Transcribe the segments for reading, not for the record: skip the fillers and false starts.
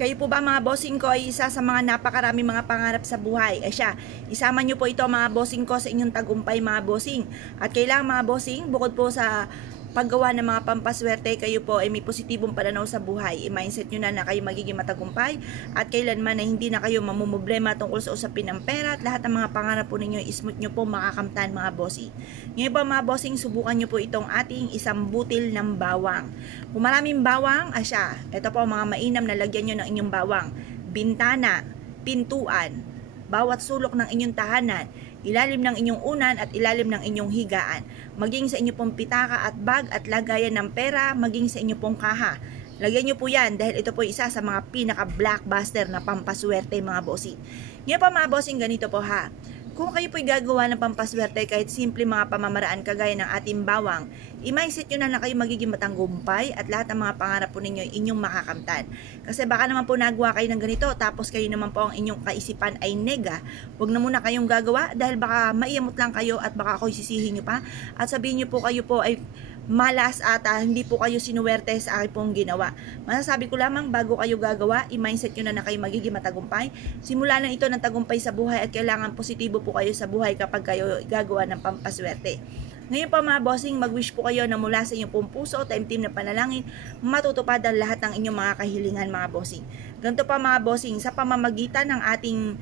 Kayo po ba mga bossing ko ay isa sa mga napakarami mga pangarap sa buhay? Ay siya, isama nyo po ito mga bossing ko sa inyong tagumpay mga bossing. At kailangan mga bossing, bukod po sa paggawa ng mga pampaswerte, kayo po ay may positibong pananaw sa buhay. I-mindset nyo na kayo magiging matagumpay at kailanman na hindi na kayo mamumblema tungkol sa usapin ng pera at lahat ng mga pangarap po ninyo, ismooth nyo po makakamtan mga bossing. Ngayon po mga bossing, subukan nyo po itong ating isang butil ng bawang. Kung maraming bawang, asya, ito po mga mainam na lagyan nyo ng inyong bawang. Bintana, pintuan, bawat sulok ng inyong tahanan, ilalim ng inyong unan at ilalim ng inyong higaan, maging sa inyong pong pitaka at bag at lagayan ng pera, maging sa inyong pong kaha. Lagyan nyo po yan dahil ito po isa sa mga pinaka-blockbuster na pampaswerte mga bossing. Ngayon pa mga bossing, ganito po ha. Kung kayo po'y gagawa ng pampaswerte kahit simple mga pamamaraan kagaya ng ating bawang, i-mindset nyo na kayo magiging matanggumpay at lahat ng mga pangarap po ninyo inyong makakamtan. Kasi baka naman po nagawa kayo ng ganito tapos kayo naman po ang inyong kaisipan ay nega. Huwag na muna kayong gagawa dahil baka maiyamot lang kayo at baka ako'y sisihin nyo pa at sabihin nyo po kayo po ay malas at hindi po kayo sinuwerte sa aking pong ginawa. Masasabi ko lamang bago kayo gagawa, i-mindset nyo na kayo magiging matagumpay. Simula na ito ng tagumpay sa buhay at kailangan positibo po kayo sa buhay kapag kayo gagawa ng pampaswerte. Ngayon pa mga bossing, mag-wish po kayo na mula sa inyong pong puso, taimtim na panalangin, matutupad ang lahat ng inyong mga kahilingan mga bossing. Ganito pa mga bossing, sa pamamagitan ng ating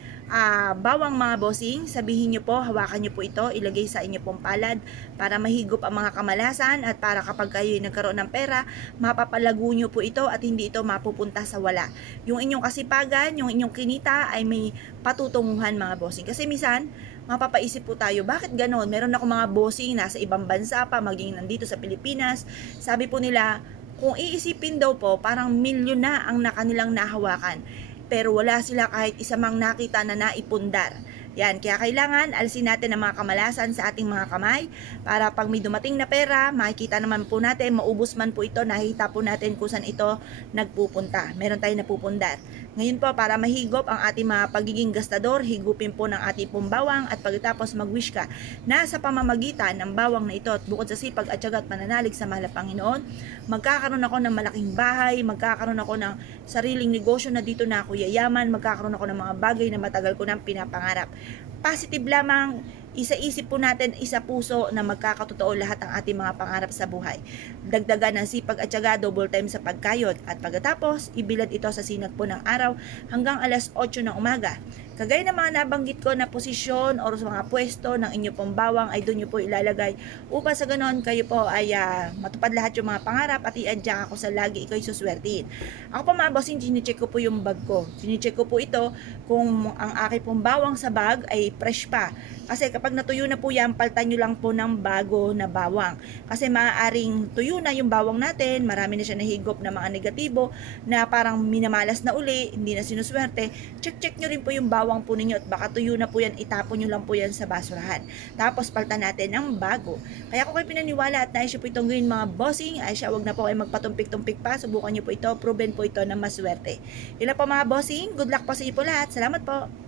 bawang mga bossing, sabihin nyo po, hawakan nyo po ito, ilagay sa inyo pong palad para mahigop ang mga kamalasan at para kapag kayo nagkaroon ng pera, mapapalago nyo po ito at hindi ito mapupunta sa wala. Yung inyong kasipagan, yung inyong kinita ay may patutunguhan mga bossing. Kasi minsan, mapapaisip po tayo, bakit ganon? Meron ako mga bossing nasa ibang bansa pa, maging nandito sa Pilipinas. Sabi po nila, kung iisipin daw po, parang milyon na ang kanilang nahawakan. Pero wala sila kahit isa mang nakita na naipundar. Yan, kaya kailangan alisin natin ang mga kamalasan sa ating mga kamay para pag may dumating na pera, makikita naman po natin, maubos man po ito, nakita po natin kung saan ito nagpupunta. Meron tayong napupundar. Ngayon po, para mahigop ang ating mga pagiging gastador, higupin po ng ating pong bawang at pagkatapos mag-wish ka na sa pamamagitan ng bawang na ito at bukod sa sipag at tiyaga at pananalig sa mahal na Panginoon, magkakaroon ako ng malaking bahay, magkakaroon ako ng sariling negosyo na dito na ako yayaman, magkakaroon ako ng mga bagay na matagal ko nang pinapangarap. Positive lamang, isa-isip po natin, isa puso na magkakatotoo lahat ng ating mga pangarap sa buhay. Dagdagan ng sipag at tiyaga, double time sa pagkayod at pagkatapos, ibilad ito sa sinag po ng araw hanggang alas 8 ng umaga. Kagaya ng mga nabanggit ko na posisyon o sa mga pwesto ng inyo pong bawang ay doon nyo po ilalagay upang sa ganon kayo po ay matupad lahat yung mga pangarap at i-adjust ako sa lagi ikaw suswertihin. Ako po mga bossing, chine-check ko po yung bag ko. Chine-check ko po ito kung ang aking pong bawang sa bag ay fresh pa. Kasi kapag natuyo na po yan, paltan nyo lang po ng bago na bawang. Kasi maaaring tuyo na yung bawang natin, marami na siya nahigop na mga negatibo na parang minamalas na uli, hindi na sinuswerte. Check nyo rin po yung bawang po ninyo at baka tuyo na po yan, itapon nyo lang po yan sa basurahan. Tapos paltan natin ng bago. Kaya kung kayo pinaniwala at nais po itong gawin mga bossing, ay siya, wag na po kayo magpatumpik-tumpik pa, subukan nyo po ito, proven po ito na maswerte. Yun na po mga bossing, good luck po sa inyo po lahat. Salamat po.